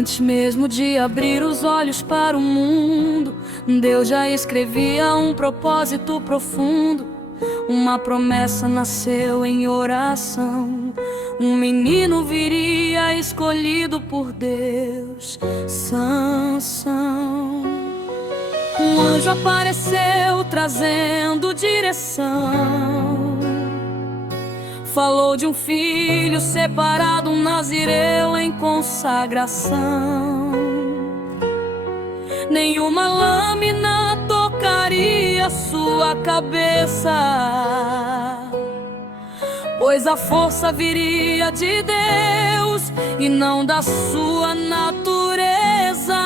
Antes mesmo de abrir os olhos para o mundo, Deus já escrevia um propósito profundo. Uma promessa nasceu em oração. Um menino viria escolhido por Deus, Sansão. Um anjo apareceu trazendo direção. Falou de um filho separado, um nazireu em consagração. Nenhuma lâmina tocaria sua cabeça, pois a força viria de Deus e não da sua natureza.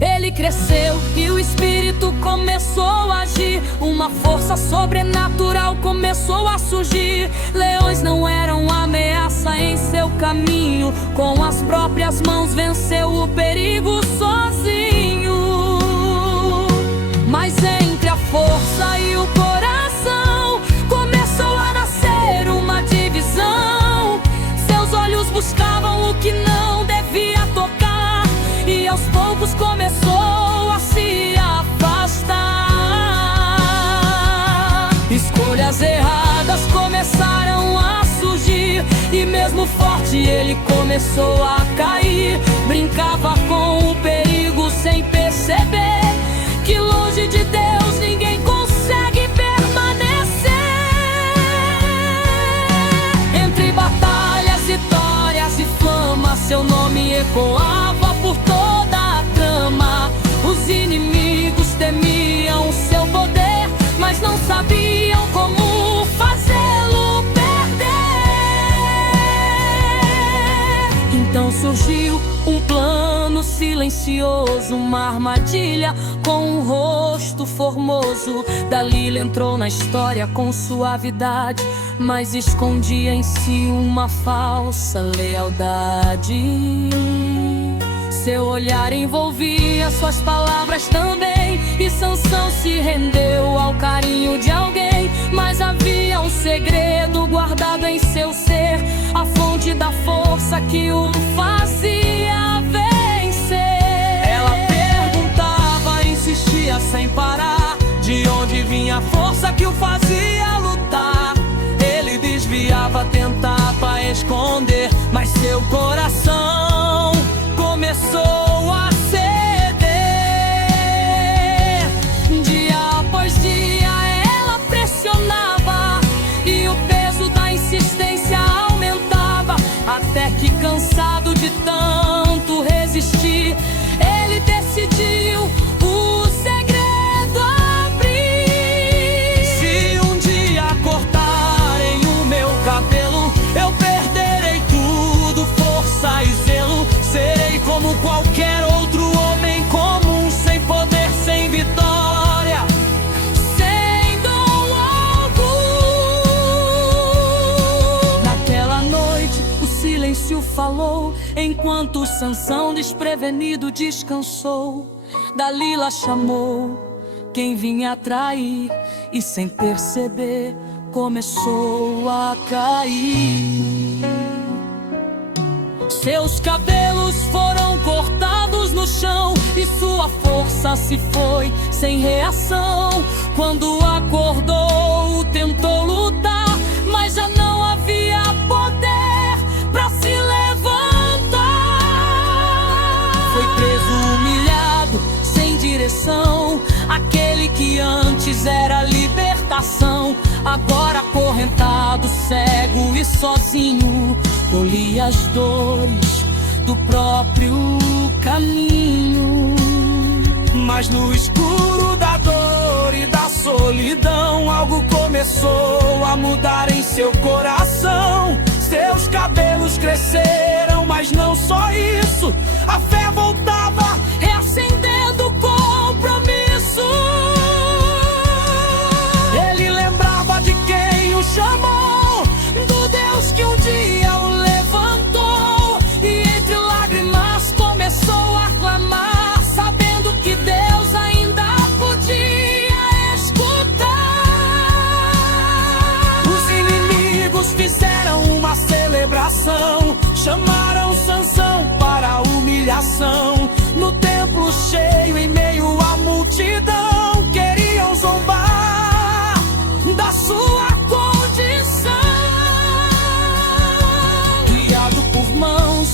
Ele cresceu e o Espírito começou a agir. Uma força sobrenatural começou a surgir. Leões não eram ameaça em seu caminho. Com as próprias mãos venceu o perigo sozinho. Mas entre a força e o coração começou a nascer uma divisão. Seus olhos buscavam o que não devia tocar, e aos poucos começou a se afastar. Escolhas erradas começaram a surgir, e mesmo forte ele começou a cair. Brincava com o perigo sem perceber que longe de Deus ninguém consegue permanecer. Entre batalhas, vitórias e fama, seu nome ecoava por toda a trama. Os inimigos temiam seu poder, mas não sabiam como fazê-lo perder. Então surgiu um plano silencioso, uma armadilha com um rosto formoso. Dalila entrou na história com suavidade, mas escondia em si uma falsa lealdade. Seu olhar envolvia suas palavras também, e Sansão se rendeu ao carinho de alguém. Mas havia um segredo guardado em seu ser, a fonte da força que o fazia vencer. Ela perguntava, insistia sem parar, de onde vinha a força que o fazia lutar. Ele desviava, tentava esconder, mas seu coração começou a ceder. Dia após dia ela pressionava, e o peso da insistência aumentava, até que, cansado de tanto resistir, ele decidiu o segredo abrir. Se um dia cortarem o meu cabelo, eu perderei tudo, força e zelo. Serei como qualquer outro homem comum, sem poder, sem vitória, sem dom algum. Naquela noite o silêncio falou, enquanto Sansão desprevenido descansou. Dalila chamou quem vinha trair, e sem perceber começou a cair. Seus cabelos foram cortados no chão, e sua força se foi sem reação. Quando acordou, tentou lutar, mas já não havia poder pra se levantar. Foi preso, humilhado, sem direção. Aquele que antes era libertação, agora acorrentado, cego e sozinho, colhia as dores do próprio caminho. Mas no escuro da dor e da solidão, algo começou a mudar em seu coração. Seus cabelos cresceram, mas não só isso, a fé voltava, reacendendo o compromisso. Ele lembrava de quem o chamou, do Deus que um dia o levantou, e entre lágrimas começou a clamar, sabendo que Deus ainda podia escutar. Os inimigos fizeram uma celebração, chamaram Sansão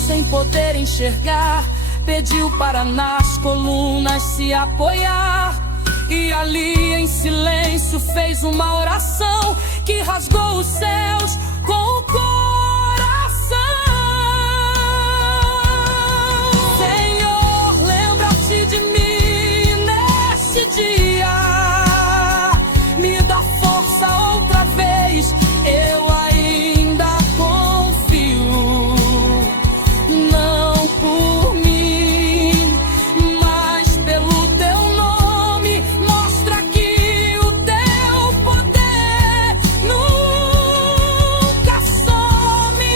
sem poder enxergar, pediu para nas colunas se apoiar. E ali em silêncio fez uma oração que rasgou os céus com o coração. Senhor, lembra-te de mim neste dia, me dá força outra vez, eu ainda confio. Não por mim, mas pelo teu nome, mostra que o teu poder nunca some.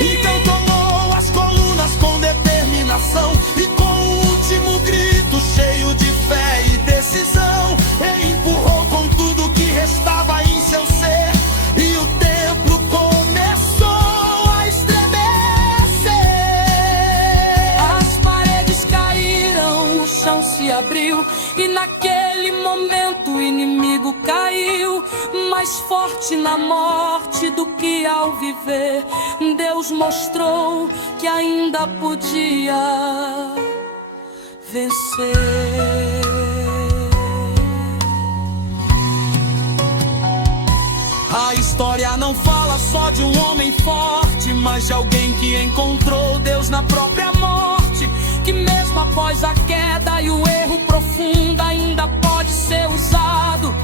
Então tomou as colunas com determinação e com o último grito cheio de fé e decisão, empurrou com tudo que restava em seu ser, e o templo começou a estremecer. As paredes caíram, o chão se abriu, e naquele momento o inimigo caiu. Mais forte na morte do que ao viver, Deus mostrou que ainda podia vencer. A história não fala só de um homem forte, mas de alguém que encontrou Deus na própria morte, que mesmo após a queda e o erro profundo ainda pode ser usado